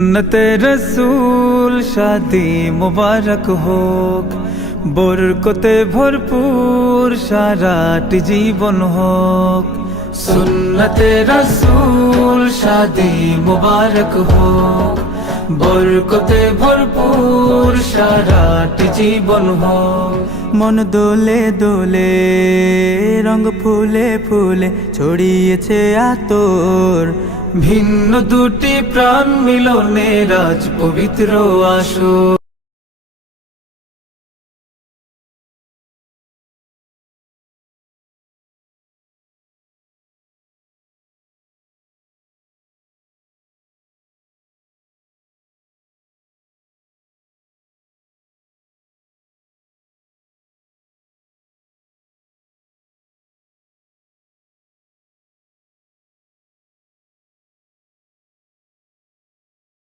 সুন্নতে রসূল শাদি মুবারক হোক, বরকতে ভরপুর সারাটি জীবন হোক। সুন্নতে রসূল শাদি মুবারক হোক, বরকতে ভরপুর সারাটি জীবন হোক। মন দোলে দোলে, রঙ ফুলে ফুলে ছড়িয়েছে আতর, ভিন্ন দুটি প্রাণ মিলনে রাজ পবিত্র আসর।